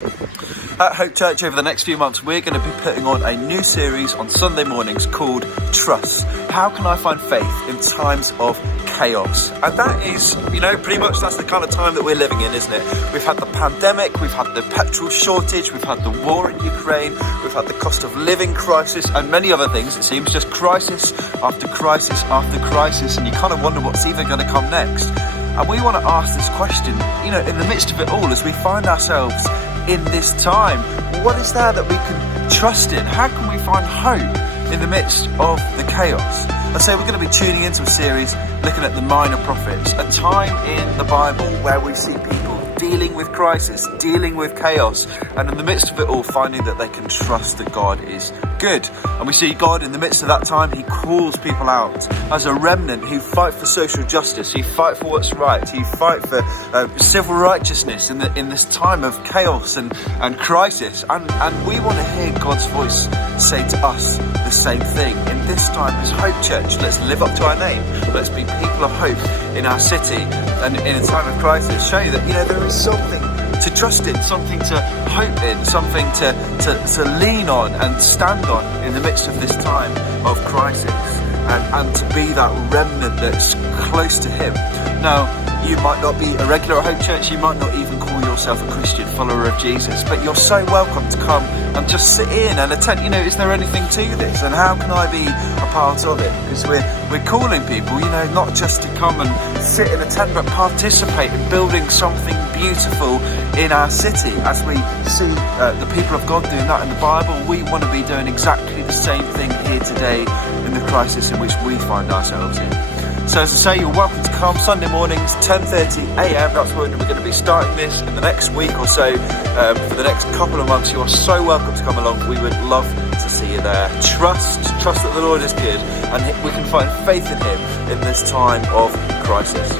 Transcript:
At Hope Church, over the next few months, we're going to be putting on a new series on Sunday mornings called Trust. How can I find faith in times of chaos? And that is, pretty much that's the kind of time that we're living in, isn't it? We've had the pandemic, we've had the petrol shortage, we've had the war in Ukraine, we've had the cost of living crisis, and many other things, it seems, just crisis after crisis after crisis, and you kind of wonder what's even going to come next. And we want to ask this question, in the midst of it all, as we find ourselves in this time, what is there that we can trust in? How can we find hope in the midst of the chaos? And so we're going to be tuning into a series looking at the minor prophets, a time in the Bible where we see people dealing with crisis, dealing with chaos, and in the midst of it all finding that they can trust that God is good. And we see God in the midst of that time, he calls people out as a remnant who fight for social justice, who fight for what's right, who fight for civil righteousness in this time of chaos and crisis. And we want to hear God's voice say to us the same thing. In this time as Hope Church, let's live up to our name. Let's be people of hope in our city, and in a time of crisis show that there is something to trust in, something to hope in, something to lean on and stand on in the midst of this time of crisis, and to be that remnant that's close to him. Now, you might not be a regular at Hope Church, you might not even call yourself a Christian follower of Jesus, but you're so welcome to come and just sit in and attend. Is there anything to this, and how can I be a part of it? Because we're calling people, not just to come and sit and attend, but participate in building something beautiful in our city. As we see the people of God doing that in the Bible, we want to be doing exactly the same thing here today in the crisis in which we find ourselves in. So as I say, you're welcome to come Sunday mornings, 10:30 a.m. That's when we're going to be starting this in the next week or so. For the next couple of months, you are so welcome to come along. We would love to see you there. Trust that the Lord is good, and we can find faith in him in this time of crisis.